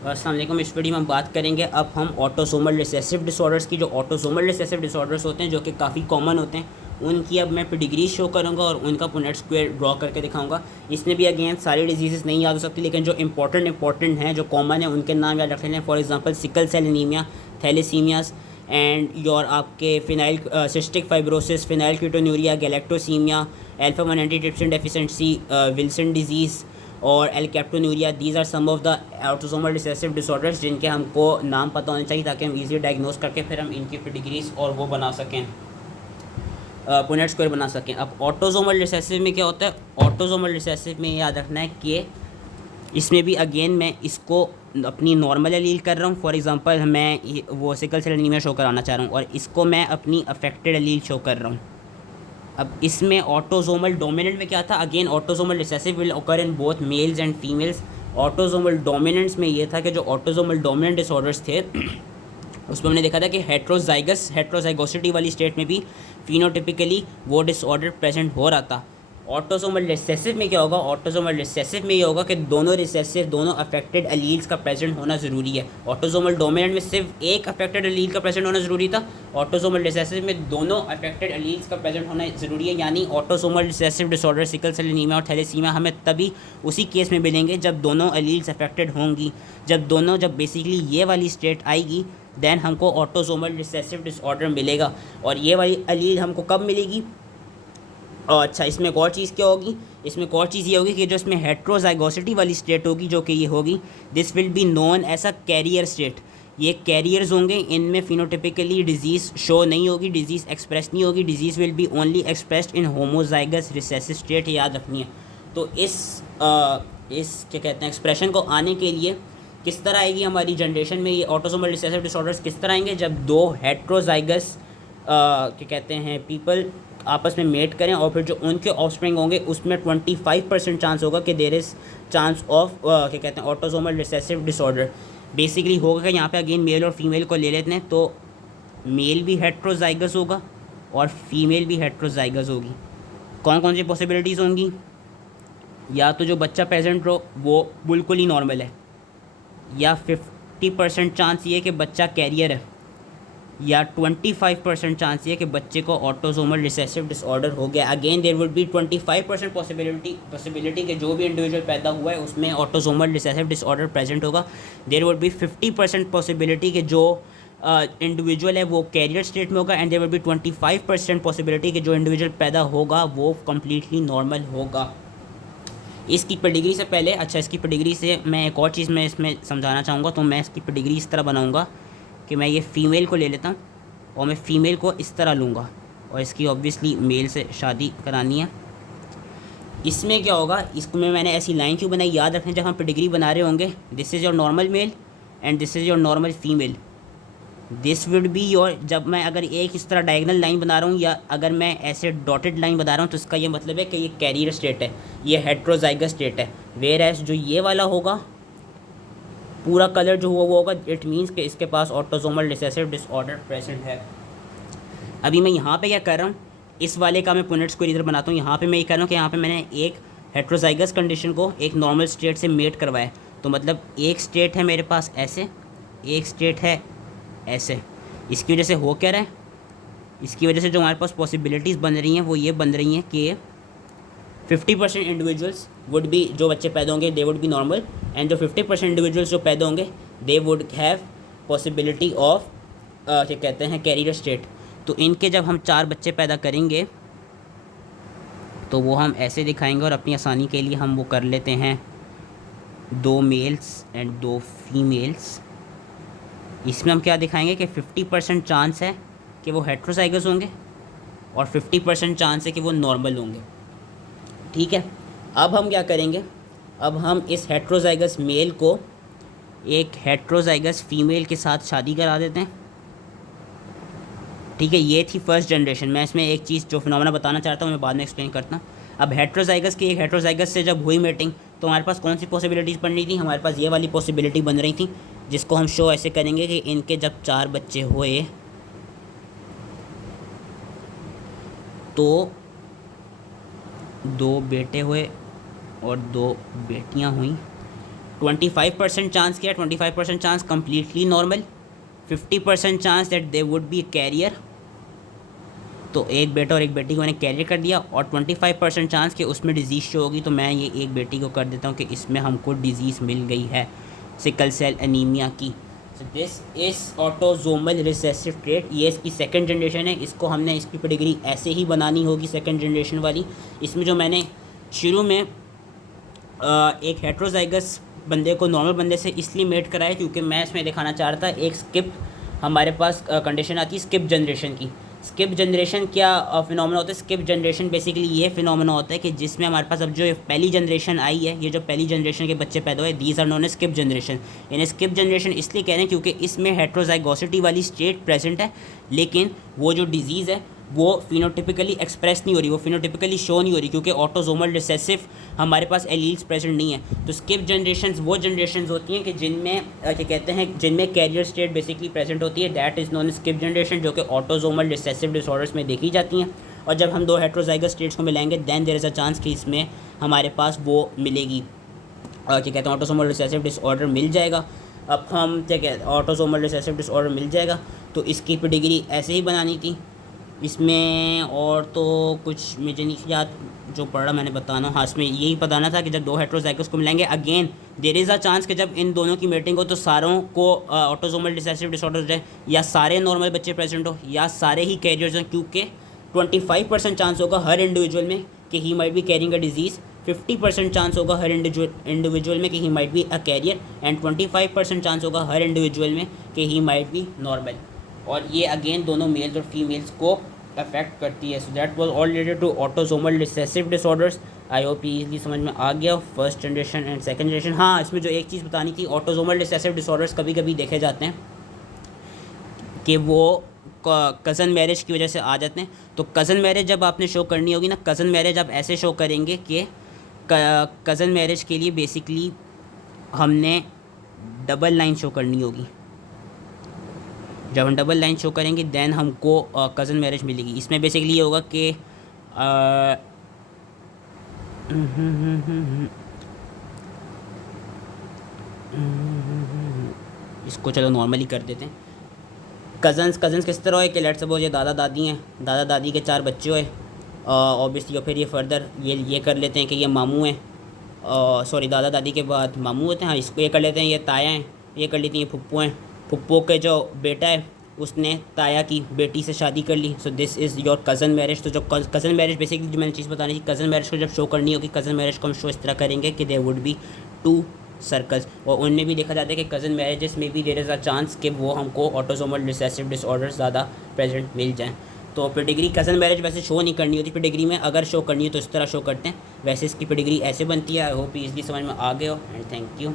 अस्सलाम वालेकुम। इस वीडियो में हम बात करेंगे अब हम ऑटोसोमल रिसेसिव डिसऑर्डर्स की। जो ऑटोसोमल रिसेसिव डिसऑर्डर्स होते हैं जो कि काफ़ी कॉमन होते हैं, उनकी अब मैं पेडिग्री शो करूंगा और उनका पुनेट स्क्वायर ड्रॉ करके दिखाऊंगा। इसमें भी अगेन सारी डिजीज़ नहीं याद हो सकती, लेकिन जो इंपॉर्टेंट हैं, जो कॉमन है, उनके नाम याद रख लेना। For example sickle cell anaemia, thalassaemias and your आपके phenyl cystic fibrosis, phenylketonuria, galactosaemia, alpha 1 antitrypsin deficiency, Wilson disease और alkaptonuria. These are some of the autosomal recessive disorders जिनके हमको नाम पता होने चाहिए ताकि हम इजी डायग्नोस करके फिर हम इनकी पेडिग्रीज और वो बना सकें, पुनेट स्क्वायर बना सकें। अब ऑटोसोमल रिसेसिव में क्या होता है? ऑटोसोमल रिसेसिव में याद रखना है कि इसमें भी अगेन मैं इसको अपनी नॉर्मल एलील कर रहा हूँ। फॉर एग्जांपल मैं वो सिकल सेल एनीमिया शो कराना चाह रहा हूँ और इसको मैं अपनी अफेक्टेड एलील शो कर रहा हूँ। अब इसमें ऑटोसोमल डोमिनेंट में क्या था? Again autosomal recessive will occur in both males and females. Autosomal dominants में ये था कि जो ऑटोसोमल डोमिनेंट डिसऑर्डर्स थे उसमें हमने देखा था कि हेट्रोजाइगोसिटी वाली स्टेट में भी फिनोटिपिकली वो डिसऑर्डर प्रेजेंट हो रहा था। ऑटोसोमल रिसेसिव में क्या होगा? ऑटोसोमल रिसेसिव में ये होगा कि दोनों अफेक्टेड एलील्स का प्रेजेंट होना ज़रूरी है। ऑटोसोमल डोमिनेंट में सिर्फ एक अफेक्टेड एलील का प्रेजेंट होना ज़रूरी था, ऑटोसोमल रिसेसिव में दोनों अफेक्टेड एलील्स का प्रेजेंट होना ज़रूरी है। यानी autosomal recessive disorder sickle cell anaemia और थैलेसीमिया हमें तभी उसी केस में मिलेंगे जब दोनों एलील्स अफेक्टेड होंगी। जब बेसिकली ये वाली स्टेट आएगी देन हमको ऑटोसोमल रिसेसिव डिसऑर्डर मिलेगा। और ये वाली एलील हमको कब मिलेगी? अच्छा, इसमें एक और चीज़ क्या होगी? इसमें एक और चीज़ ये होगी कि जो इसमें हेट्रोजाइगोसिटी वाली स्टेट होगी, जो कि ये होगी, this will be known as a carrier state. ये कैरियर्स होंगे, इनमें फिनोटिपिकली डिजीज़ शो नहीं होगी, डिजीज़ एक्सप्रेस नहीं होगी, disease will be only expressed in homozygous recessive state. याद रखनी है। तो इस क्या कहते हैं एक्सप्रेशन को आने के लिए किस तरह आएगी हमारी जनरेशन में ये ऑटोसोमल रिसेसिव डिसऑर्डर्स? किस तरह आएंगे? जब दो हेट्रोजाइगस क्या कहते हैं पीपल आपस में मेट करें और फिर जो उनके ऑफस्प्रिंग होंगे उसमें 25% चांस होगा कि देर इज़ चांस ऑफ क्या कहते हैं ऑटोसोमल रिसेसिव डिसऑर्डर। बेसिकली होगा कि यहाँ पे अगेन मेल और फीमेल को ले लेते हैं, तो मेल भी हेट्रोजाइगस होगा और फीमेल भी हेट्रोजाइगस होगी। कौन कौन सी पॉसिबिलिटीज़ होंगी? या तो जो बच्चा प्रेजेंट हो वो बिल्कुल ही नॉर्मल है, या 50% चांस ये कि बच्चा कैरियर है, या 25% चांस ये कि बच्चे को ऑटोसोमल रिसेसिव डिसऑर्डर हो गया। Again there would be 25% possibility कि जो भी इंडिविजुअल पैदा हुआ है उसमें ऑटोसोमल रिसेसिव डिसऑर्डर प्रेजेंट होगा। देयर वुड बी 50% पॉसिबिलिटी कि जो इंडिविजुअल है वो कैरियर स्टेट में होगा, and there would be 25% possibility कि जो इंडिविजुअल पैदा होगा वो कम्प्लीटली नॉर्मल होगा। इसकी पेडिग्री से पहले, अच्छा, इसकी पेडिग्री से मैं एक और चीज़ मैं इसमें समझाना चाहूँगा। तो मैं इसकी पेडिग्री इस तरह बनाऊँगा कि मैं ये फ़ीमेल को ले लेता हूँ और मैं फ़ीमेल को इस तरह लूँगा और इसकी ऑब्वियसली मेल से शादी करानी है। इसमें क्या होगा? इसको मैंने ऐसी लाइन क्यों बनाई? याद रखें, जब हम पेडिग्री बना रहे होंगे, this is your normal male and this is your normal female. This would be your, जब मैं अगर एक इस तरह डायगनल लाइन बना रहा हूँ या अगर मैं ऐसे डॉटेड लाइन बना रहा हूँ तो इसका ये मतलब है कि ये कैरियर स्टेट है, ये हेट्रोजाइगस स्टेट है। वेयर एज जो ये वाला होगा, पूरा कलर जो हुआ वो होगा, इट मीन्स कि इसके पास ऑटोसोमल रिसेसिव डिसऑर्डर प्रेजेंट है। अभी मैं यहाँ पे क्या कर रहा हूँ, इस वाले का मैं पुनेट स्क्वायर इधर बनाता हूँ। यहाँ पे मैं ये कर रहा हूँ कि यहाँ पे मैंने एक हेट्रोजाइगस कंडीशन को एक नॉर्मल स्टेट से मेट करवाया। तो मतलब एक स्टेट है मेरे पास ऐसे, एक स्टेट है ऐसे। इसकी वजह से हो क्या रहा है? इसकी वजह से जो हमारे पास पॉसिबिलिटीज़ बन रही हैं वो ये बन रही हैं कि 50% इंडिविजुअल्स वुड बी, जो बच्चे पैदा होंगे दे वुड बी नॉर्मल, एंड जो 50% इंडिविजुअल्स जो पैदा होंगे they would have possibility of क्या कहते हैं कैरियर स्टेट। तो इनके जब हम 4 बच्चे पैदा करेंगे तो वो हम ऐसे दिखाएंगे, और अपनी आसानी के लिए हम वो कर लेते हैं 2 मेल्स एंड 2 फीमेल्स। इसमें हम क्या दिखाएंगे कि 50% चांस है कि वो हेट्रोजाइगस होंगे और 50% चांस है कि वो नॉर्मल होंगे। ठीक है, अब हम क्या करेंगे? अब हम इस हेट्रोजाइगस मेल को एक हेट्रोजाइगस फीमेल के साथ शादी करा देते हैं। ठीक है, ये थी फर्स्ट जनरेशन। मैं इसमें एक चीज़ जो फिनोमेना बताना चाहता हूँ मैं बाद में एक्सप्लेन करता हूँ। अब हेट्रोजाइगस की एक हेट्रोजाइगस से जब हुई मेटिंग तो हमारे पास कौन सी पॉसिबिलिटीज़ बन रही थी? हमारे पास ये वाली पॉसिबिलिटी बन रही थी, जिसको हम शो ऐसे करेंगे कि इनके जब 4 बच्चे हुए तो 2 बेटे हुए और 2 बेटियां हुई। 25% चांस क्या है, 25% chance completely normal, 50% chance that they would be carrier, तो एक बेटा और एक बेटी को मैंने कैरियर कर दिया, और 25% चांस कि उसमें डिजीज़ शो होगी, तो मैं ये एक बेटी को कर देता हूँ कि इसमें हमको डिजीज़ मिल गई है सिकल सेल एनीमिया की। सो this is autosomal recessive trait, ये इसकी सेकंड जनरेशन है। इसको हमने इसकी पेडिग्री ऐसे ही बनानी होगी सेकंड जनरेशन वाली। इसमें जो मैंने शुरू में एक हेट्रोजाइगस बंदे को नॉर्मल बंदे से इसलिए मेट कराया क्योंकि मैं इसमें दिखाना चाह रहा था एक स्किप हमारे पास कंडीशन आती है स्किप जनरेशन की। स्किप जनरेशन क्या फिनोमेना होता है? स्किप जनरेशन बेसिकली ये फिनोमेना होता है कि जिसमें हमारे पास अब जो पहली जनरेशन आई है, ये जो पहली जनरेशन के बच्चे पैदा हुए, these are known as skip generation. यानी स्किप जनरेशन इसलिए कह रहे हैं क्योंकि इसमें हेट्रोजाइगोसिटी वाली स्टेट प्रेजेंट है, लेकिन वो जो डिजीज़ है वो फिनोटिपिकली एक्सप्रेस नहीं हो रही, वो फिनोटिपिकली शो नहीं हो रही, क्योंकि ऑटोसोमल रिसेसिव हमारे पास एलील्स प्रेजेंट नहीं है। तो स्किप जनरेशन्स वो जनरेशन्स होती हैं कि जिनमें क्या कहते हैं, जिनमें कैरियर स्टेट बेसिकली प्रेजेंट होती है, that is non skip generation, जो कि ऑटोसोमल रिसेसिव डिसऑर्डर्स में देखी जाती हैं। और जब हम दो हेट्रोजाइगस स्टेट्स को मिलाएंगे then there is a chance कि इसमें हमारे पास वो मिलेगी, क्या कहते हैं, ऑटोसोमल रिसेसिव डिसऑर्डर मिल जाएगा। अब हम क्या कहते हैं, ऑटोसोमल रिसेसिव डिसऑर्डर मिल जाएगा, तो इसकी पेडिग्री ऐसे ही बनानी थी। इसमें और तो कुछ मुझे नहीं याद, जो पढ़ा मैंने बताना, हाँ इसमें यही बताना था कि जब दो हेट्रोजाइगस को मिलाएंगे, again there is a chance कि जब इन दोनों की मेटिंग हो तो सारों को ऑटोसोमल रिसेसिव डिसऑर्डर हो जाए, या सारे नॉर्मल बच्चे प्रेजेंट हो, या सारे ही कैरियर्स हैं, क्योंकि 25% चांस होगा हर इंडिविजुअल में कि he might be carrying a disease, 50% chance होगा हर इंडिविजुअल में कि he might be a carrier, and 25% chance होगा हर इंडिविजुअल में कि ही माइट बी नॉर्मल। और ये अगेन दोनों मेल्स और फीमेल्स को अफेक्ट करती है। So that was all related to autosomal recessive disorders. I hope easily समझ में आ गया, first generation and second generation. हाँ, इसमें जो एक चीज़ बतानी थी, ऑटोसोमल रिसेसिव डिसऑर्डर्स कभी कभी देखे जाते हैं कि वो कज़न मैरिज की वजह से आ जाते हैं। तो कज़न मैरिज जब आपने शो करनी होगी ना, कज़न मैरिज आप ऐसे शो करेंगे कि कज़न मैरिज के लिए बेसिकली हमने डबल लाइन शो करनी होगी। जब हम डबल लाइन शो करेंगे देन हमको कज़न मैरिज मिलेगी। इसमें बेसिकली ये होगा कि इसको चलो नॉर्मली कर देते हैं। कज़न्स किस तरह है कि लेट्स सपोज ये दादा दादी हैं, दादा दादी के 4 बच्चे हुए ऑब्वियसली, और फिर ये फर्दर ये कर लेते हैं कि ये मामू हैं, सॉरी दादा दादी के बाद मामू होते हैं। हाँ, इसको ये कर लेते हैं, ये ताया हैं, ये कर लेती हैं फुप्पो हैं। फुप्पो के जो बेटा है उसने ताया की बेटी से शादी कर ली। So this is your cousin marriage. तो जो कज़न मैरिज बेसिकली जो मैंने चीज़ बतानी थी, कज़न मैरिज को जब शो करनी होगी, कज़न मैरिज को हम शो इस तरह करेंगे कि देयर वुड बी 2 सर्कल्स, और उनमें भी देखा जाता है कि कज़न मैरिजेस में भी देयर इज़ अ चांस कि वो हमको ऑटोसोमल रिसेसिव डिसऑर्डर ज़्यादा प्रेजेंट मिल जाएँ। तो पेडिग्री कज़न मैरिज वैसे शो नहीं करनी होती पेडिग्री में, अगर शो करनी हो तो इस तरह शो करते हैं, वैसे इसकी पेडिग्री ऐसे बनती है। आई होप ईजिली समझ में आ गए हो, एंड थैंक यू।